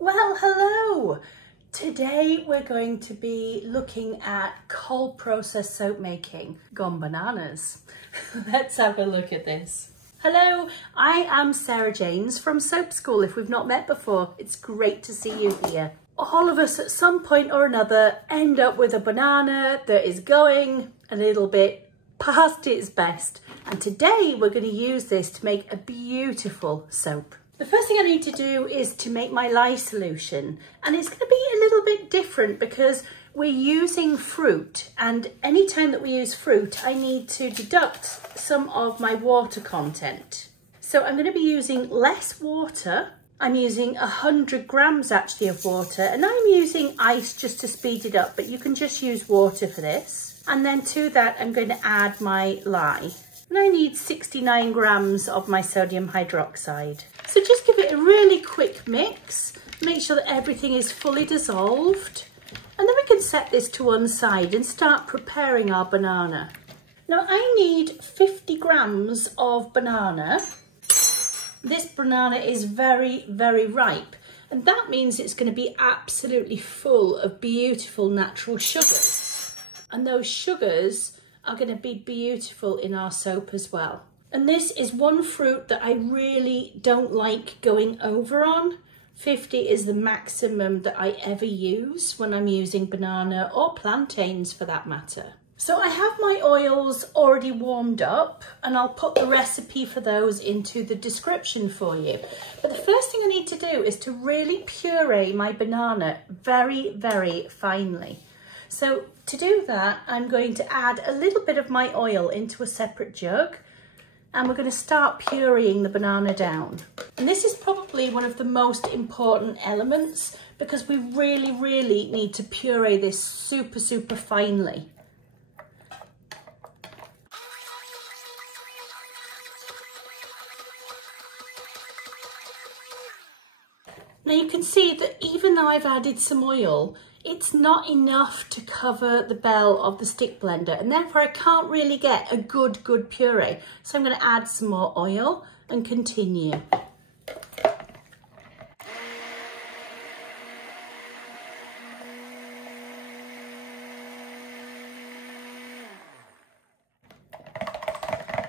Well, hello! Today we're going to be looking at cold process soap making. Gone bananas. Let's have a look at this. Hello, I am Sarah Janes from Soap School. If we've not met before, it's great to see you here. All of us at some point or another end up with a banana that is going a little bit past its best. And today we're going to use this to make a beautiful soap. The first thing I need to do is to make my lye solution, and it's going to be a little bit different because we're using fruit, and anytime that we use fruit I need to deduct some of my water content. So I'm going to be using less water. I'm using 100 grams actually of water, and I'm using ice just to speed it up, but you can just use water for this. And then to that I'm going to add my lye. And I need 69 grams of my sodium hydroxide. So just give it a really quick mix, make sure that everything is fully dissolved, and then we can set this to one side and start preparing our banana. Now I need 50 grams of banana. This banana is very, very ripe, and that means it's going to be absolutely full of beautiful natural sugars. And those sugars are going to be beautiful in our soap as well. And this is one fruit that I really don't like going over on. 50 is the maximum that I ever use when I'm using banana or plantains for that matter. So I have my oils already warmed up, and I'll put the recipe for those into the description for you. But the first thing I need to do is to really puree my banana very, very finely. So to do that, I'm going to add a little bit of my oil into a separate jug, and we're going to start pureeing the banana down. And this is probably one of the most important elements because we really, really need to puree this super, super finely. Now you can see that even though I've added some oil, it's not enough to cover the bell of the stick blender, and therefore I can't really get a good puree. So I'm going to add some more oil and continue.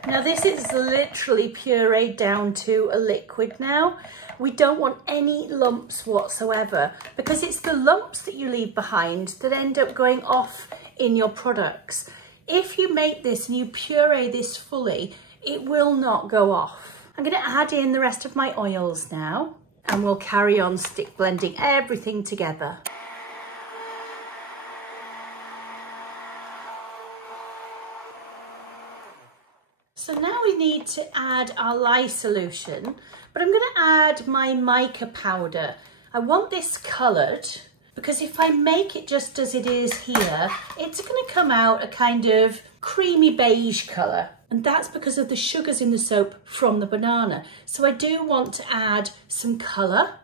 Now this is literally pureed down to a liquid now. We don't want any lumps whatsoever, because it's the lumps that you leave behind that end up going off in your products. If you make this and you puree this fully, it will not go off. I'm going to add in the rest of my oils now, and we'll carry on stick blending everything together. So now we need to add our lye solution, but I'm going to add my mica powder. I want this coloured because if I make it just as it is here, it's going to come out a kind of creamy beige colour. And that's because of the sugars in the soap from the banana. So I do want to add some colour.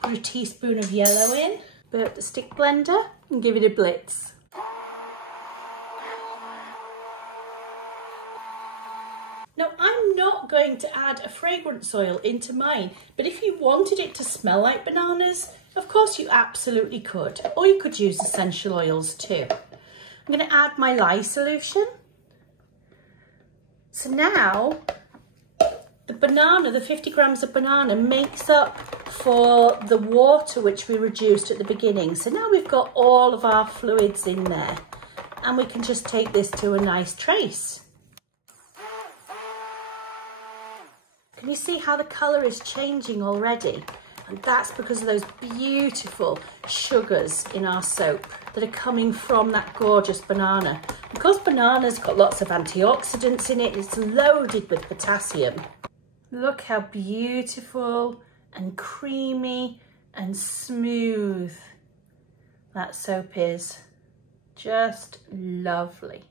Put a teaspoon of yellow in, put up the stick blender and give it a blitz. Now, I'm not going to add a fragrance oil into mine, but if you wanted it to smell like bananas, of course you absolutely could. Or you could use essential oils too. I'm going to add my lye solution. So now, the banana, the 50 grams of banana makes up for the water which we reduced at the beginning. So now we've got all of our fluids in there, and we can just take this to a nice trace. Can you see how the colour is changing already? And that's because of those beautiful sugars in our soap that are coming from that gorgeous banana. Because banana's got lots of antioxidants in it, it's loaded with potassium. Look how beautiful and creamy and smooth that soap is. Just lovely.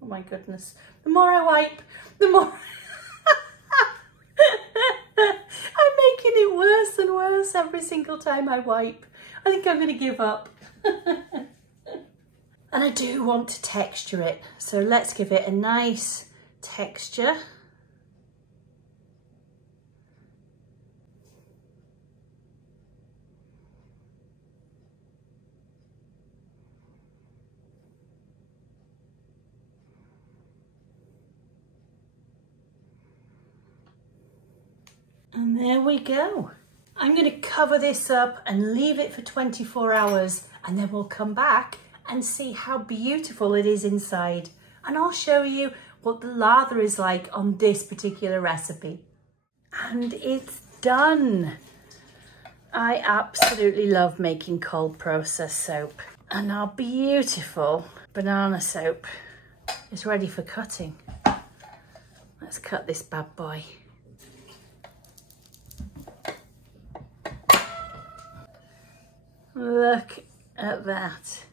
Oh my goodness, the more I wipe, the more I'm making it worse and worse every single time I wipe. I think I'm going to give up. And I do want to texture it, so let's give it a nice texture. And there we go. I'm going to cover this up and leave it for 24 hours, and then we'll come back and see how beautiful it is inside. And I'll show you what the lather is like on this particular recipe. And it's done. I absolutely love making cold process soap. And our beautiful banana soap is ready for cutting. Let's cut this bad boy. Look at that.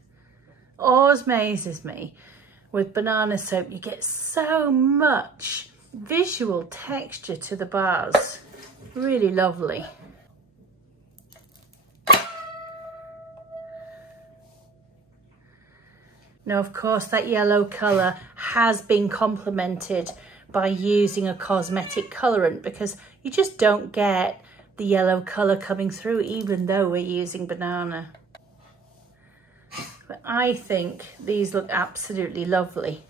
Always amazes me. With banana soap, you get so much visual texture to the bars. Really lovely. Now, of course, that yellow colour has been complemented by using a cosmetic colorant, because you just don't get the yellow colour coming through even though we're using banana. But I think these look absolutely lovely.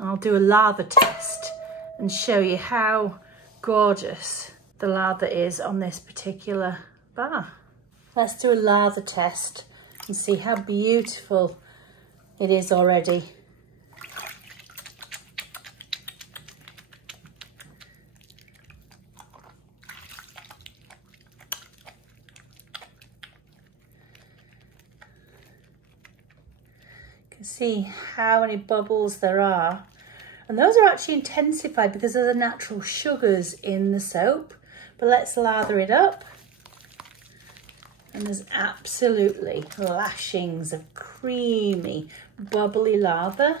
I'll do a lather test and show you how gorgeous the lather is on this particular bar. Let's do a lather test and see how beautiful it is already. You can see how many bubbles there are, and those are actually intensified because of the natural sugars in the soap. But let's lather it up, and there's absolutely lashings of creamy bubbly lather.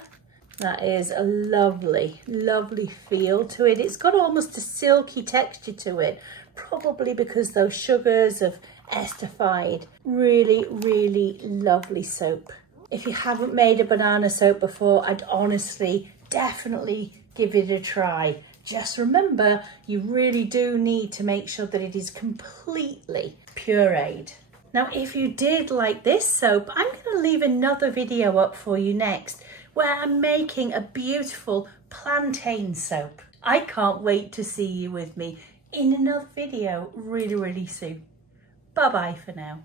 That is a lovely, lovely feel to it. It's got almost a silky texture to it, probably because those sugars have esterified. Really, really lovely soap. If you haven't made a banana soap before, I'd honestly, definitely give it a try. Just remember, you really do need to make sure that it is completely pureed. Now, if you did like this soap, I'm going to leave another video up for you next, where I'm making a beautiful plantain soap. I can't wait to see you with me in another video really, really soon. Bye-bye for now.